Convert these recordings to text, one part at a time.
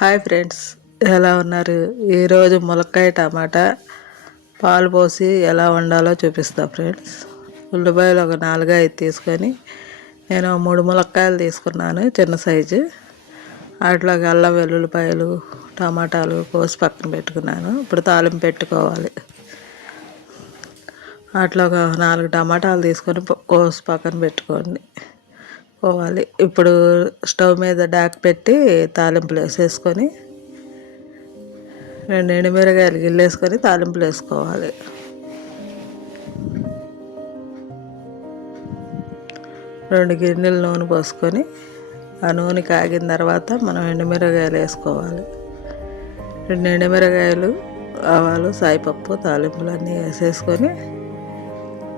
Hi friends ఎలా ఉన్నారు? ఈరోజు ములక్కాయ టమాటా పాలు పోసి ఎలా వండాలో చూపిస్తా ఫ్రెండ్స్. ఉల్లిపాయలు ఒక నాలుగు ఐదు తీసుకొని నేను మూడు ములక్కాయలు తీసుకున్నాను చిన్న సైజు. వాటిలోకి అల్లం వెల్లుల్లిపాయలు టమాటాలు కోసి పక్కన పెట్టుకున్నాను. ఇప్పుడు తాలింపు పెట్టుకోవాలి. వాటిలో ఒక నాలుగు టమాటాలు తీసుకొని కోసి పక్కన పెట్టుకోండి. పోవాలి. ఇప్పుడు స్టవ్ మీద డాక్ పెట్టి తాలింపులు వేసేసుకొని రెండు ఎండుమిరగాయలు గిల్లేసుకొని తాలింపులు వేసుకోవాలి. రెండు గిన్నెలు నూనె పోసుకొని ఆ నూనె కాగిన తర్వాత మనం ఎండుమిరగాయలు వేసుకోవాలి. రెండు ఎండుమిరగాయలు ఆవాలు సాయిపప్పు తాలింపులు అన్నీ వేసేసుకొని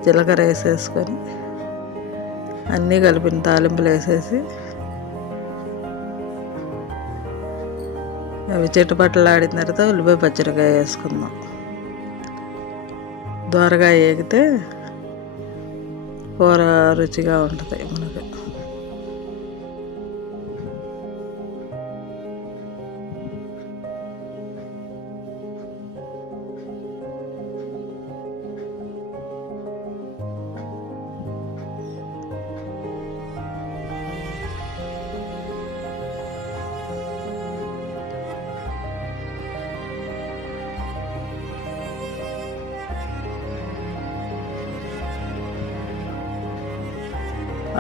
జీలకర్ర వేసేసుకొని అన్నీ కలిపిన తాలింపులు వేసేసి అవి చిట్టుపట్టలాడిన తర్వాత ఉల్లిపాయ పచ్చడికాయ వేసుకుందాం. దోరగా వేగితే కూర రుచిగా ఉంటుంది మనకి.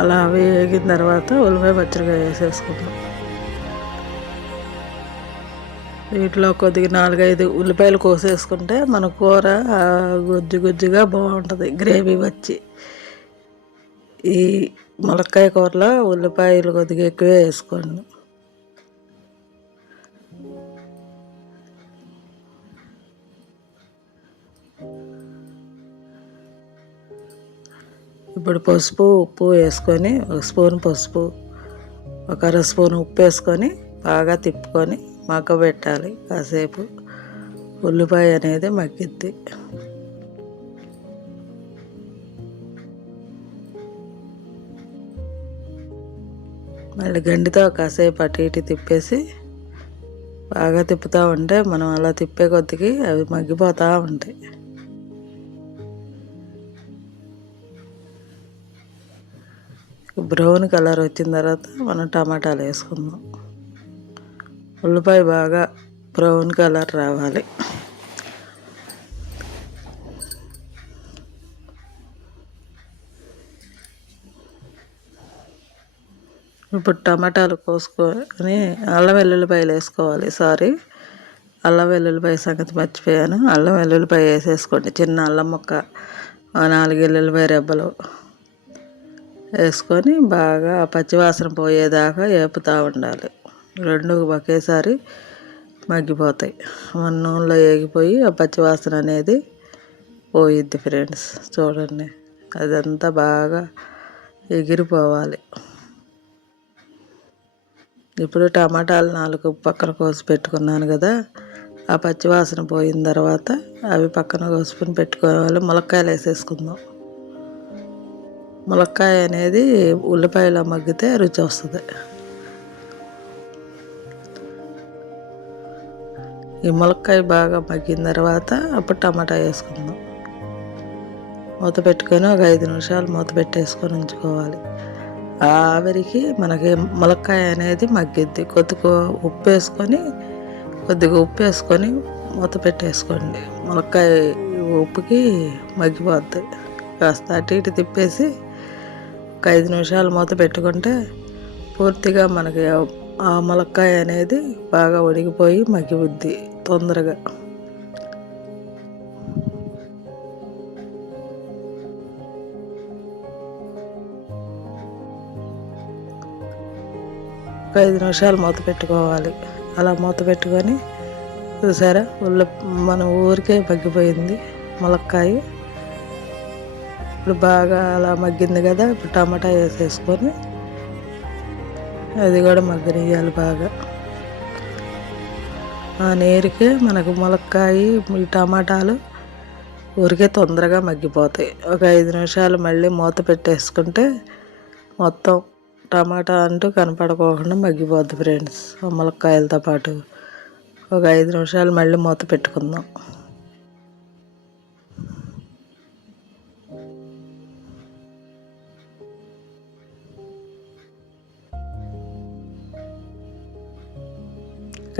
అలా అవి వేగిన తర్వాత ఉల్లిపాయ పచ్చడిగా వేసేసుకుందాం. వీటిలో కొద్దిగా నాలుగైదు ఉల్లిపాయలు కోసేసుకుంటే మన కూర గుజ్జు గుజ్జుగా బాగుంటుంది. గ్రేవీ వచ్చి. ఈ ములక్కాయ కూరలో ఉల్లిపాయలు కొద్దిగా ఎక్కువే వేసుకోండి. ఇప్పుడు పసుపు ఉప్పు వేసుకొని ఒక స్పూన్ పసుపు ఒక అర స్పూన్ ఉప్పు వేసుకొని బాగా తిప్పుకొని మగ్గబెట్టాలి కాసేపు ఉల్లిపాయ అనేది మగ్గిద్ది. మళ్ళీ గండితో కాసేపు అటు ఇటు తిప్పేసి బాగా తిప్పుతూ ఉంటే మనం అలా తిప్పే కొద్దికి అవి మగ్గిపోతూ ఉంటాయి. బ్రౌన్ కలర్ వచ్చిన తర్వాత మనం టమాటాలు వేసుకుందాం. ఉల్లిపాయ బాగా బ్రౌన్ కలర్ రావాలి. ఇప్పుడు టమాటాలు కోసుకొని అల్లం వెల్లుల్లిపాయలు వేసుకోవాలి. సారీ అల్లం వెల్లుల్లిపాయ సంగతి మర్చిపోయాను. అల్లం వెల్లుల్లిపాయ వేసేసుకోండి. చిన్న అల్లం ముక్క నాలుగు వెల్లుల్లిపాయ రెబ్బలు. వేసుకొని బాగా ఆ పచ్చివాసన పోయేదాకా వేపుతూ ఉండాలి. రెండు ఒకేసారి మగ్గిపోతాయి. మన నూనెలో వేగిపోయి ఆ పచ్చివాసన అనేది పోయిద్ది ఫ్రెండ్స్. చూడండి అదంతా బాగా ఎగిరిపోవాలి. ఇప్పుడు టమాటాలు నాలుగు పక్కన కోసి పెట్టుకున్నాను కదా ఆ పచ్చివాసన పోయిన తర్వాత అవి పక్కన కోసుకొని పెట్టుకోవాలి. ములక్కాయలు వేసేసుకుందాం. ములక్కాయ అనేది ఉల్లిపాయలో మగ్గితే రుచి వస్తుంది. ఈ ములక్కాయ బాగా మగ్గిన తర్వాత అప్పుడు టమాటా వేసుకుందాం. మూత పెట్టుకొని ఒక ఐదు నిమిషాలు మూత పెట్టేసుకొని ఉంచుకోవాలి. ఆవిరికి మనకి ములక్కాయ అనేది మగ్గిద్ది. కొద్దిగా ఉప్పు వేసుకొని కొద్దిగా ఉప్పు వేసుకొని మూత పెట్టేసుకోండి. ములక్కాయ ఉప్పుకి మగ్గిపోద్ది. కాస్త అటు ఇటు తిప్పేసి ఒక ఐదు నిమిషాలు మూత పెట్టుకుంటే పూర్తిగా మనకి ఆ- ములక్కాయ అనేది బాగా ఉడికిపోయి మగ్గిబుద్ది తొందరగా. ఒక ఐదు నిమిషాలు మూత పెట్టుకోవాలి. అలా మూత పెట్టుకొని చూసారా? ఉల్ల మన ఊరికే మగ్గిపోయింది ములక్కాయ. ఇప్పుడు బాగా అలా మగ్గింది కదా ఇప్పుడు టమాటా వేసేసుకొని అది కూడా మగ్గనియాలి బాగా. ఆ నీరుకే మనకు ములక్కాయ ఈ టమాటాలు ఊరికే తొందరగా మగ్గిపోతాయి. ఒక ఐదు నిమిషాలు మళ్ళీ మూత పెట్టేసుకుంటే మొత్తం టమాటా అంటూ కనపడకోకుండా మగ్గిపోద్ది ఫ్రెండ్స్ ములక్కాయలతో పాటు. ఒక ఐదు నిమిషాలు మళ్ళీ మూత పెట్టుకుందాం.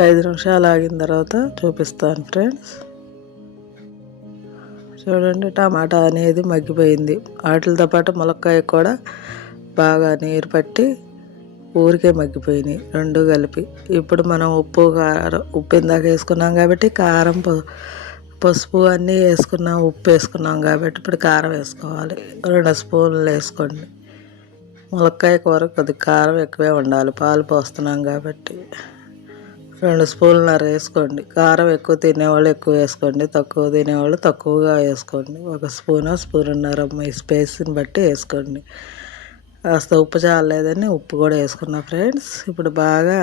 ఐదు నిమిషాలు ఆగిన తర్వాత చూపిస్తాను ఫ్రెండ్స్. చూడండి టమాటా అనేది మగ్గిపోయింది. వాటితో పాటు ములక్కాయ కూడా బాగా నీరు పట్టి ఊరికే మగ్గిపోయినాయి రెండు కలిపి. ఇప్పుడు మనం ఉప్పు కారం ఉప్పు ఇందాక వేసుకున్నాం కాబట్టి కారం పసుపు అన్నీ వేసుకున్నాం ఉప్పు వేసుకున్నాం కాబట్టి ఇప్పుడు కారం వేసుకోవాలి. రెండు స్పూన్లు వేసుకోండి. ములక్కాయ కూర కొద్దిగా కారం ఎక్కువే ఉండాలి పాలు పోస్తున్నాం కాబట్టి. రెండు స్పూన్లన్నర వేసుకోండి. కారం ఎక్కువ తినేవాళ్ళు ఎక్కువ వేసుకోండి. తక్కువ తినేవాళ్ళు తక్కువగా వేసుకోండి. ఒక స్పూన్ స్పూన్నర మీ స్పేస్ని బట్టి వేసుకోండి. కాస్త ఉప్పు చాలేదని ఉప్పు కూడా వేసుకున్నా ఫ్రెండ్స్. ఇప్పుడు బాగా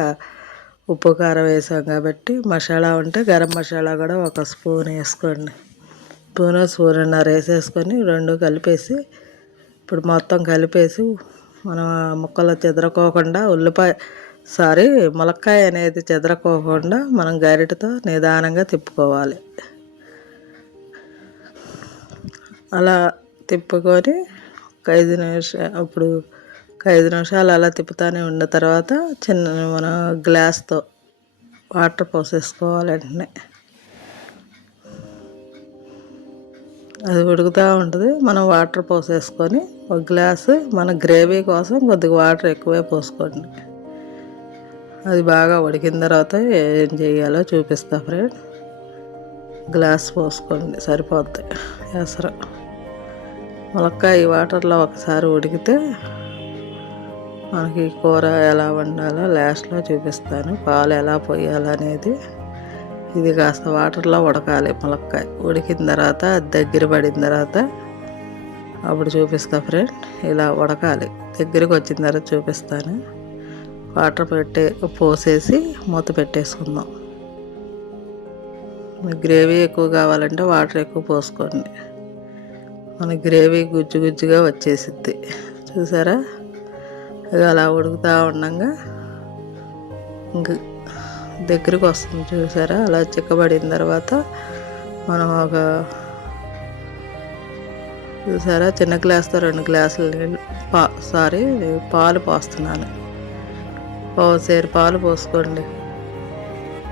ఉప్పు కారం వేసాం కాబట్టి మసాలా ఉంటే గరం మసాలా కూడా ఒక స్పూన్ వేసుకోండి. స్పూన్ స్పూన్నర వేసేసుకొని రెండు కలిపేసి ఇప్పుడు మొత్తం కలిపేసి మనం ముక్కలు చెదరకోకుండా ఉల్లిపాయ సారీ ములక్కాయ అనేది చెదరకోకుండా మనం గరిటతో నిదానంగా తిప్పుకోవాలి. అలా తిప్పుకొని ఒక ఐదు నిమిషాలు అప్పుడు ఒక ఐదు నిమిషాలు అలా తిప్పుతానే ఉన్న తర్వాత చిన్న మన గ్లాస్తో వాటర్ పోసేసుకోవాలి వెంటనే. అది ఉడుకుతూ ఉంటుంది. మనం వాటర్ పోసేసుకొని ఒక గ్లాసు మన గ్రేవీ కోసం కొద్దిగా వాటర్ ఎక్కువే పోసుకోండి. అది బాగా ఉడికిన తర్వాత ఏం చేయాలో చూపిస్తా ఫ్రెండ్. గ్లాస్ పోసుకోండి సరిపోద్ది. ఎసరు. ములక్కాయ వాటర్లో ఒకసారి ఉడికితే మనకి కూర ఎలా వండాలో లాస్ట్లో చూపిస్తాను. పాలు ఎలా పోయాలనేది. ఇది కాస్త వాటర్లో ఉడకాలి ములక్కాయ. ఉడికిన తర్వాత దగ్గర పడిన తర్వాత అప్పుడు చూపిస్తా ఫ్రెండ్. ఇలా ఉడకాలి. దగ్గరికి వచ్చిన తర్వాత చూపిస్తాను. వాటర్ పెట్టే పోసేసి మూత పెట్టేసుకుందాం. గ్రేవీ ఎక్కువ కావాలంటే వాటర్ ఎక్కువ పోసుకోండి. మన గ్రేవీ గుజ్జు గుజ్జుగా వచ్చేసిద్ది. చూసారా? ఇక అలా ఉడుకుతూ ఉండగా ఇంక దగ్గరికి వస్తుంది. చూసారా? అలా చిక్కబడిన తర్వాత మనం ఒక చూసారా? చిన్న గ్లాస్తో రెండు గ్లాసులు పా సారీ పాలు పోస్తున్నాను. పావుసేరు పాలు పోసుకోండి.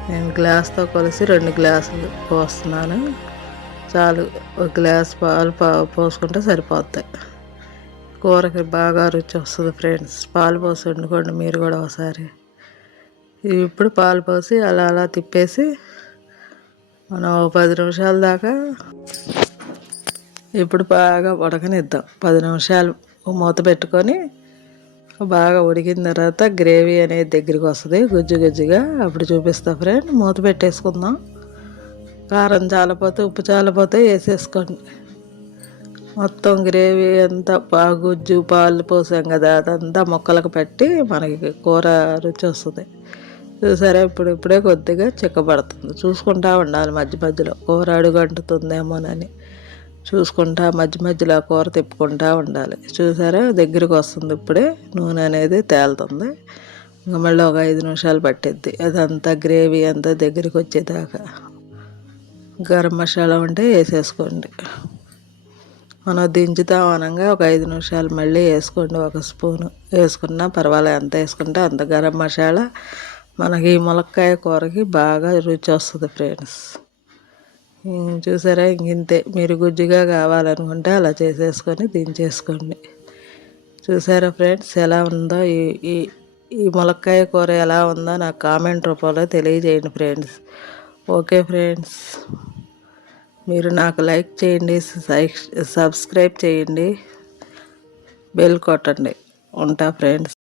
నేను గ్లాస్తో కలిసి రెండు గ్లాసులు పోస్తున్నాను. చాలు ఒక గ్లాస్ పాలు పోసుకుంటే సరిపోతాయి. కూరకి బాగా రుచి వస్తుంది ఫ్రెండ్స్. పాలు పోసి వండుకోండి మీరు కూడా ఒకసారి. ఇప్పుడు పాలు పోసి అలా అలా తిప్పేసి మనం పది నిమిషాల దాకా ఇప్పుడు బాగా ఉడకనిద్దాం. పది నిమిషాలు మూత పెట్టుకొని బాగా ఉడికిన తర్వాత గ్రేవీ అనేది దగ్గరికి వస్తుంది. గుజ్జు గుజ్జుగా అప్పుడు చూపిస్తా ఫ్రెండ్. మూత పెట్టేసుకుందాం. కారం చాలపోతే ఉప్పు చాలపోతే వేసేసుకోండి. మొత్తం గ్రేవీ అంతా పా గుజ్జు పాలు పోసాం కదా అదంతా మొక్కలకు పెట్టి మనకి కూర రుచి వస్తుంది. చూసారా? ఇప్పుడు ఇప్పుడే కొద్దిగా చిక్కబడుతుంది చూసుకుంటా ఉండాలి మధ్య మధ్యలో. కూర అడుగు అంటుతుందేమోనని చూసుకుంటా మధ్య మధ్యలో కూర తిప్పుకుంటా ఉండాలి. చూసారా? దగ్గరికి వస్తుంది ఇప్పుడే. నూనె అనేది తేలుతుంది. ఇంకా మళ్ళీ ఒక ఐదు నిమిషాలు పట్టిద్ది. అదంతా గ్రేవీ అంతా దగ్గరికి వచ్చేదాకా. గరం మసాలా ఉంటే వేసేసుకోండి. మనం దించుతాం అనగా ఒక ఐదు నిమిషాలు మళ్ళీ వేసుకోండి ఒక స్పూను. వేసుకున్నా పర్వాలేదు ఎంత వేసుకుంటే అంత గరం మసాలా. మనకి ములక్కాయ కూరకి బాగా రుచి వస్తుంది ఫ్రెండ్స్. చూసారా? ఇంతే. మీరు గుజ్జుగా కావాలనుకుంటే అలా చేసేసుకొని దించేసుకోండి. చూసారా ఫ్రెండ్స్ ఎలా ఉందో? ఈ ఈ ఈ ములక్కాయ కూర ఎలా ఉందో నాకు కామెంట్ రూపంలో తెలియజేయండి ఫ్రెండ్స్. Okay friends. మీరు నాకు లైక్ చేయండి సబ్స్క్రైబ్ చేయండి. బెల్ కొట్టండి. ఉంటా ఫ్రెండ్స్.